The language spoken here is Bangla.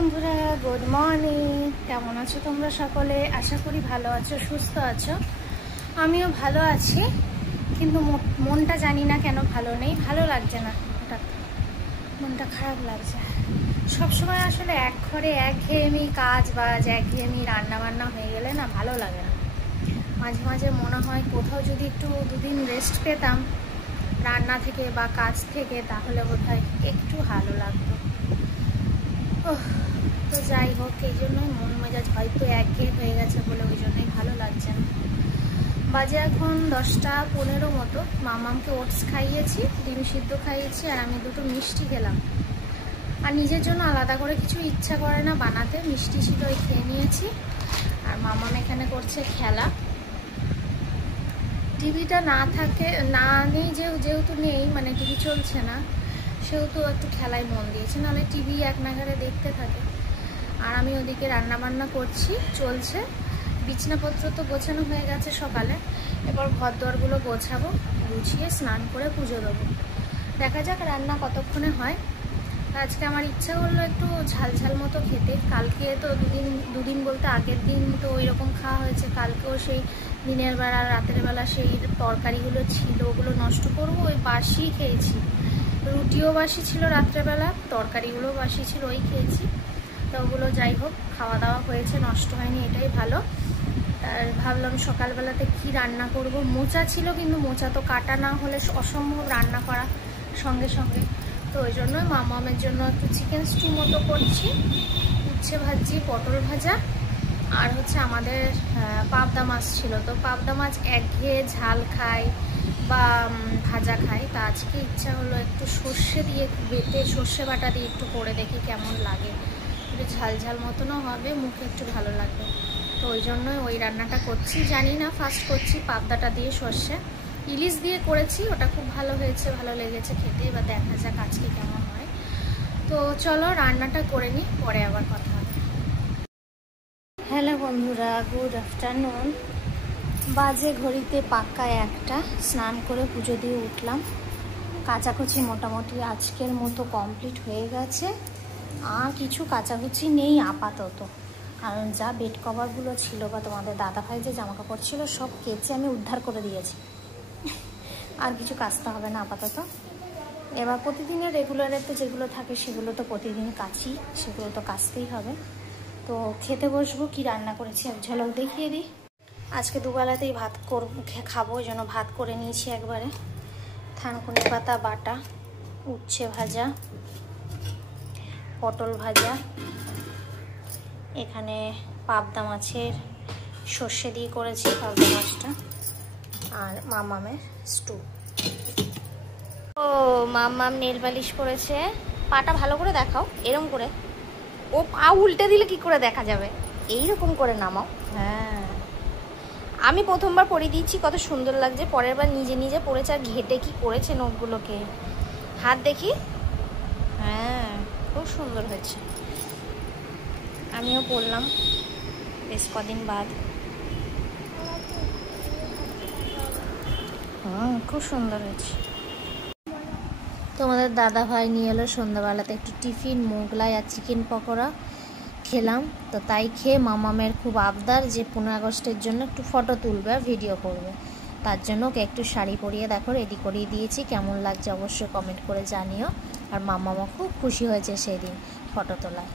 বন্ধুরা, গুড মর্নিং। কেমন আছো তোমরা সকলে? আশা করি ভালো আছো, সুস্থ আছো। আমিও ভালো আছি, কিন্তু মনটা জানি না কেন ভালো নেই, ভালো লাগছে না। হঠাৎ মনটা খারাপ লাগছে। সবসময় আসলে এক ঘরে একঘেয়েমি কাজ বাজ, একঘেয়েমি রান্না বান্না হয়ে গেলে না ভালো লাগে না। মাঝে মাঝে মনে হয় কোথাও যদি একটু দুদিন রেস্ট পেতাম রান্না থেকে বা কাজ থেকে, তাহলে বোধহয় একটু ভালো লাগতো। তো যাই হোক, এই জন্যই মন মেজাজ হয়তো একঘেয়ে হয়ে গেছে বলে ওই জন্যই ভালো লাগছে না। বাজে এখন 10টা 15 মতো। মামামকে ওটস খাইয়েছি, ডিম সিদ্ধ খাইয়েছি, আর আমি দুটো মিষ্টি খেলাম। আর নিজের জন্য আলাদা করে কিছু ইচ্ছা করে না বানাতে, মিষ্টি ছিল ওই খেয়ে নিয়েছি। আর মামাম এখানে করছে খেলা। টিভিটা না নেই, যেহেতু নেই, মানে টিভি চলছে না, সেহেতু একটু খেলায় মন দিয়েছে, নাহলে টিভি এক নাগারে দেখতে থাকে। আর আমি ওদিকে রান্না বান্না করছি, চলছে। বিছানাপত্র তো গোছানো হয়ে গেছে সকালে, এবার ঘর দোয়ারগুলো গোছাবো, গুছিয়ে স্নান করে পুজো দেবো। দেখা যাক রান্না কতক্ষণে হয়। আজকে আমার ইচ্ছা হলো একটু ঝাল ঝাল মতো খেতে। কালকে তো দুদিন বলতে আগের দিন তো ওই রকম খাওয়া হয়েছে। কালকেও সেই দিনের বেলা রাতের বেলা সেই তরকারিগুলো ছিল, ওগুলো নষ্ট করবো, ওই বাসি খেয়েছি। রুটিও বাসি ছিল রাত্রেবেলা, তরকারিগুলো বাসি ছিল, ওই খেয়েছি। তো ওগুলো যাই হোক, খাওয়া দাওয়া হয়েছে, নষ্ট হয়নি, এটাই ভালো। আর ভাবলাম সকালবেলাতে কি রান্না করব। মোচা ছিল, কিন্তু মোচা তো কাটা না হলে অসম্ভব রান্না করা সঙ্গে সঙ্গে। তো ওই জন্য মামামের জন্য একটু চিকেন স্টু মতো করছি, উচ্ছে ভাজি, পটল ভাজা, আর হচ্ছে আমাদের পাবদা মাছ ছিল। তো পাবদা মাছ একঘেয়ে ঝাল খাই বা ভাজা খাই, তা আজকে ইচ্ছা হলো একটু সর্ষে দিয়ে বেটে, সর্ষে বাটা দিয়ে একটু করে দেখি কেমন লাগে। একটু ঝাল ঝাল মতনও হবে, মুখে একটু ভালো লাগবে। তো ওই জন্যই ওই রান্নাটা করছি। জানি না, ফার্স্ট করছি পাবদাটা দিয়ে সর্ষে। ইলিশ দিয়ে করেছি, ওটা খুব ভালো হয়েছে, ভালো লেগেছে খেতে। এবার দেখা যাক আজকে কেমন হয়। তো চলো রান্নাটা করে নিই, পরে আবার কথা হবে। হ্যালো বন্ধুরা, গুড আফটারনুন। বাজে ঘড়িতে পাক্কা 1টা। স্নান করে পুজো দিয়ে উঠলাম। কাচাকুচি মোটামুটি আজকের মতো কমপ্লিট হয়ে গেছে। আর কিছু কাচাকুচি নেই আপাতত, কারণ যা বেড কভারগুলো ছিল বা তোমাদের দাদাভাই যে জামাকাপড় ছিল সব কেচে আমি উদ্ধার করে দিয়েছি। আর কিছু কাচতে হবে না আপাতত। এবার প্রতিদিনের রেগুলারেতে যেগুলো থাকে সেগুলো তো প্রতিদিন কাচি, সেগুলো তো কাচতেই হবে। তো খেতে বসবো। কি রান্না করেছি এক ঝলক দেখিয়ে দিই। আজকে দুবেলাতেই ভাত খাবো, ওই জন্য ভাত করে নিয়েছি একবারে। থানকুনি পাতা বাটা, উচ্ছে ভাজা, পটল ভাজা, এখানে পাবদা মাছের সর্ষে দিয়ে করেছি পাবদা মাছটা, আর মামামের স্টু। ও মামাম নেল পালিশ করেছে। পাটা ভালো করে দেখাও, এরকম করে। ও পা উল্টে দিলে কি করে দেখা যাবে? এইরকম করে নামাও। হ্যাঁ, আমি প্রথমবার পরিয়ে দিচ্ছি, কত সুন্দর লাগছে। পরের বার নিজে নিজে পড়েছে, আর ঘেটে কি করেছে নখগুলোকে। হাত দেখি। হ্যাঁ, খুব সুন্দর হয়েছে। আমিও পরলাম বেশ কদিন বাদ। খুব সুন্দর হয়েছে। তোমাদের দাদা ভাই নিয়ে এলো সন্ধ্যাবেলাতে একটু টিফিন, মোগলাই আর চিকেন পকোড়া খেলাম। তো তাই খেয়ে মামামের খুব আবদার যে 15 আগস্টের জন্য একটু ফটো তুলবে আর ভিডিও করবে। তার জন্য ওকে একটু শাড়ি পরিয়ে দেখো রেডি করিয়ে দিয়েছি। কেমন লাগছে অবশ্যই কমেন্ট করে জানিও। আর মামামা খুব খুশি হয়েছে সেদিন ফটো তোলায়।